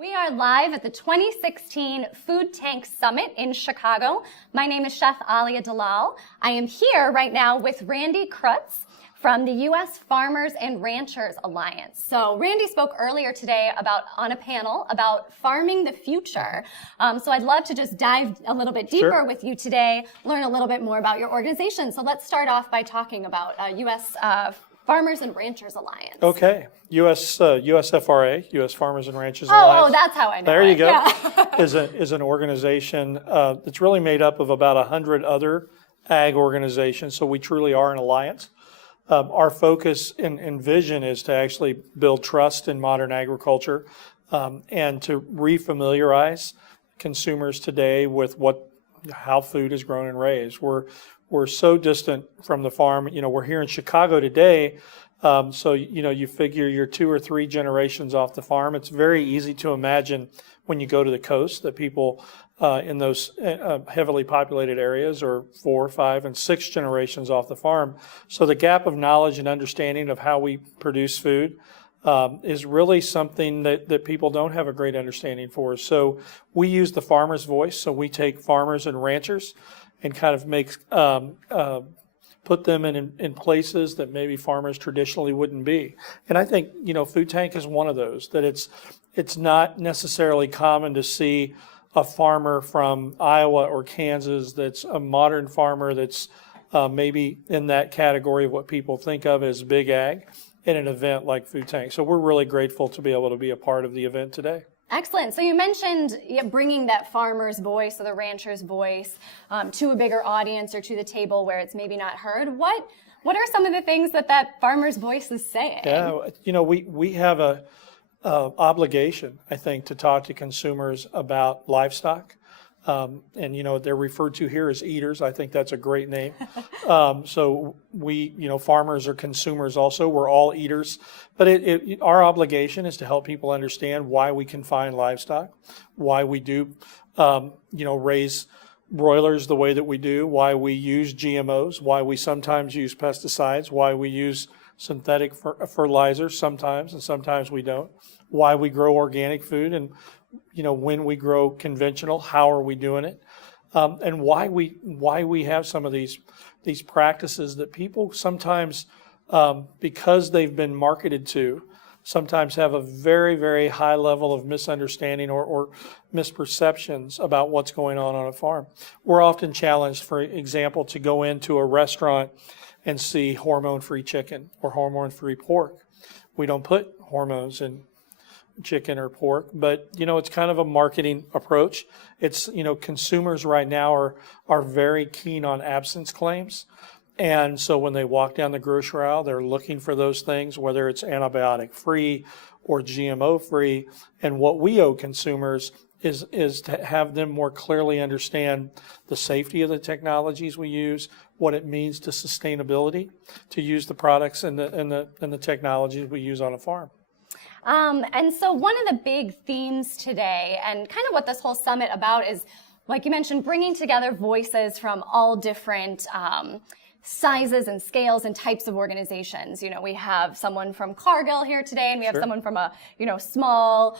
We are live at the 2016 Food Tank Summit in Chicago. My name is Chef Alia Dalal. I am here right now with Randy Krotz from the U.S. Farmers and Ranchers Alliance. So Randy spoke earlier today on a panel about farming the future. So I'd love to just dive a little bit deeper with you today, learn a little bit more about your organization. So let's start off by talking about U.S. Farmers and Ranchers Alliance. Okay. USFRA, U.S. Farmers and Ranchers Alliance. Oh, that's how I know There you go. Yeah. is an organization that's really made up of about 100 other ag organizations. So we truly are an alliance. Our focus and vision is to actually build trust in modern agriculture and to refamiliarize consumers today with how food is grown and raised. We're so distant from the farm. You know, we're here in Chicago today. So, you know, you figure you're 2 or 3 generations off the farm. It's very easy to imagine when you go to the coast that people in those heavily populated areas are 4, 5, and 6 generations off the farm. So the gap of knowledge and understanding of how we produce food is really something that people don't have a great understanding for. So we use the farmer's voice. So we take farmers and ranchers and kind of put them in places that maybe farmers traditionally wouldn't be. And I think, you know, Food Tank is one of those, that it's not necessarily common to see a farmer from Iowa or Kansas that's a modern farmer that's maybe in that category of what people think of as big ag in an event like Food Tank. So we're really grateful to be able to be a part of the event today. Excellent. So you mentioned bringing that farmer's voice or the rancher's voice to a bigger audience or to the table where it's maybe not heard. What are some of the things that farmer's voice is saying? Yeah, you know, we have a obligation, I think, to talk to consumers about livestock. And, you know, they're referred to here as eaters. I think that's a great name. So we, you know, farmers are consumers also. We're all eaters. But our obligation is to help people understand why we confine livestock, why we do, you know, raise broilers the way that we do, why we use GMOs, why we sometimes use pesticides, why we use synthetic fertilizers sometimes, and sometimes we don't, why we grow organic food, and you know, when we grow conventional, how are we doing it, and why we have some of these practices that people sometimes, because they've been marketed to, sometimes have a very, very high level of misunderstanding or misperceptions about what's going on a farm. We're often challenged, for example, to go into a restaurant and see hormone-free chicken or hormone-free pork. We don't put hormones in chicken or pork, but you know, it's kind of a marketing approach. It's, you know, consumers right now are very keen on absence claims. And so when they walk down the grocery aisle, they're looking for those things, whether it's antibiotic free or GMO free. And what we owe consumers is to have them more clearly understand the safety of the technologies we use, what it means to sustainability, to use the products and the technologies we use on a farm. And so one of the big themes today, and kind of what this whole summit about, is, like you mentioned, bringing together voices from all different sizes and scales and types of organizations. You know, we have someone from Cargill here today, and we have someone from a, you know, small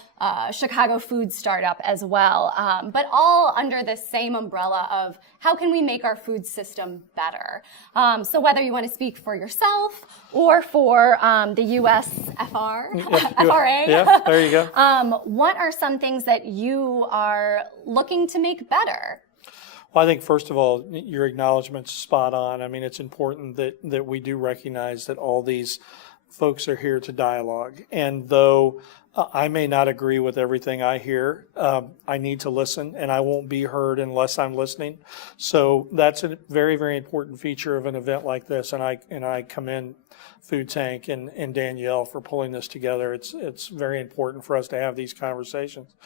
Chicago food startup as well, but all under the same umbrella of how can we make our food system better. So whether you want to speak for yourself or for the FRA, Yeah, there you go. what are some things that you are looking to make better? Well, I think, first of all, your acknowledgment's spot on. I mean, it's important that we do recognize that all these folks are here to dialogue. And though I may not agree with everything I hear, I need to listen, and I won't be heard unless I'm listening. So that's a very, very important feature of an event like this. And I commend Food Tank and Danielle for pulling this together. It's very important for us to have these conversations.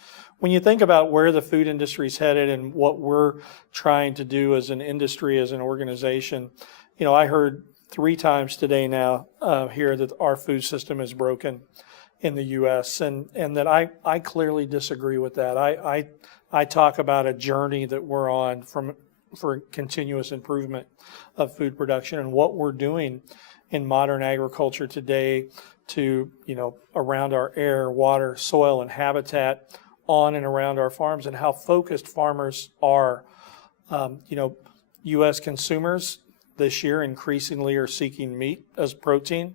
When you think about where the food industry is headed and what we're trying to do as an industry, as an organization, you know, I heard 3 times today now here that our food system is broken in the U.S. and that I clearly disagree with that. I talk about a journey that we're on for continuous improvement of food production and what we're doing in modern agriculture today to, you know, around our air, water, soil, and habitat, on and around our farms and how focused farmers are. U.S. consumers this year increasingly are seeking meat as protein.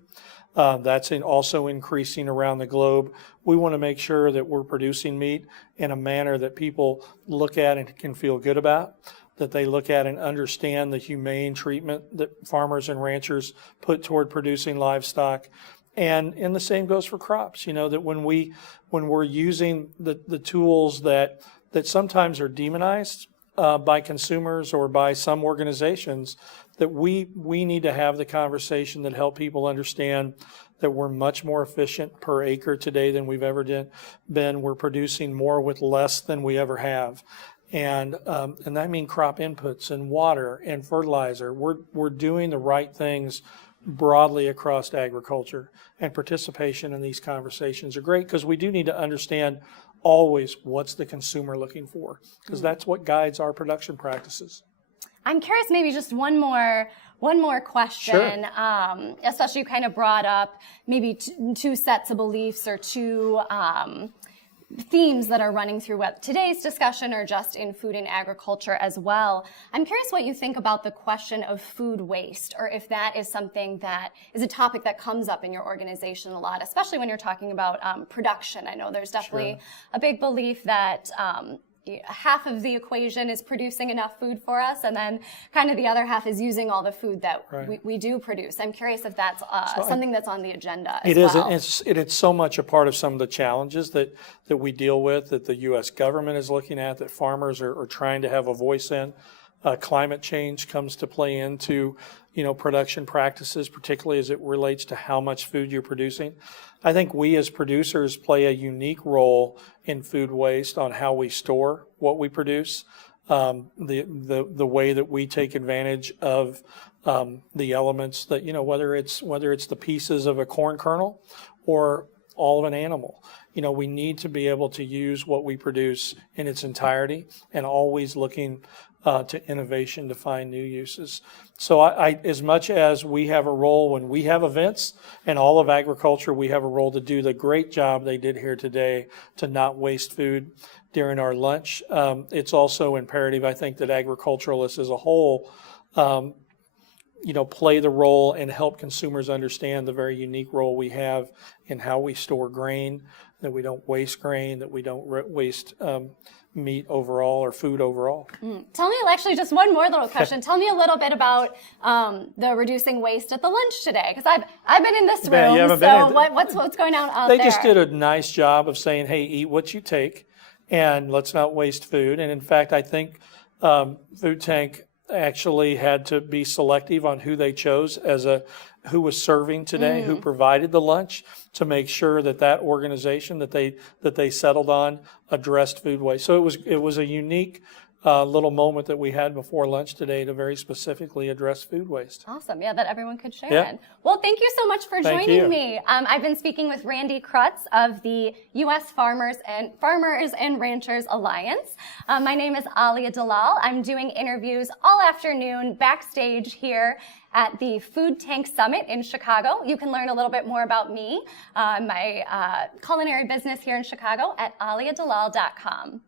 That's also increasing around the globe. We want to make sure that we're producing meat in a manner that people look at and can feel good about, that they look at and understand the humane treatment that farmers and ranchers put toward producing livestock. And the same goes for crops, that when we're using the tools that sometimes are demonized by consumers or by some organizations, that we need to have the conversation that help people understand that we're much more efficient per acre today than we've ever been. We're producing more with less than we ever have. And that means crop inputs and water and fertilizer. We're doing the right things broadly across agriculture, and participation in these conversations are great because we do need to understand always what's the consumer looking for, because that's what guides our production practices. I'm curious, maybe just one more question, Sure. Especially you kind of brought up maybe two sets of beliefs or two themes that are running through today's discussion or just in food and agriculture as well. I'm curious what you think about the question of food waste, or if that is something that is a topic that comes up in your organization a lot, especially when you're talking about production. I know there's definitely a big belief that half of the equation is producing enough food for us, and then kind of the other half is using all the food that we do produce. I'm curious if that's something that's on the agenda as well. It's so much a part of some of the challenges that we deal with, that the U.S. government is looking at, that farmers are trying to have a voice in. Climate change comes to play into production practices, particularly as it relates to how much food you're producing. I think we as producers play a unique role in food waste on how we store what we produce, the way that we take advantage of the elements that, whether it's the pieces of a corn kernel or all of an animal. We need to be able to use what we produce in its entirety and always looking to innovation to find new uses. So I, as much as we have a role when we have events and all of agriculture, we have a role to do the great job they did here today to not waste food during our lunch. It's also imperative, I think, that agriculturalists as a whole play the role and help consumers understand the very unique role we have in how we store grain, that we don't waste grain, that we don't waste meat overall or food overall. Tell me, actually, just one more little question. Tell me a little bit about the reducing waste at the lunch today, because I've been in this room. What's going on out there? They just did a nice job of saying, hey, eat what you take, and let's not waste food. And in fact, I think Food Tank actually had to be selective on who they chose who was serving today, who provided the lunch, to make sure that organization that they settled on addressed food waste. So it was a unique little moment that we had before lunch today to very specifically address food waste. Awesome. Yeah, that everyone could share in. Well, thank you so much for joining me. I've been speaking with Randy Krotz of the U.S. Farmers and Ranchers Alliance. My name is Alia Dalal. I'm doing interviews all afternoon backstage here at the Food Tank Summit in Chicago. You can learn a little bit more about me, my culinary business here in Chicago, at aliadalal.com.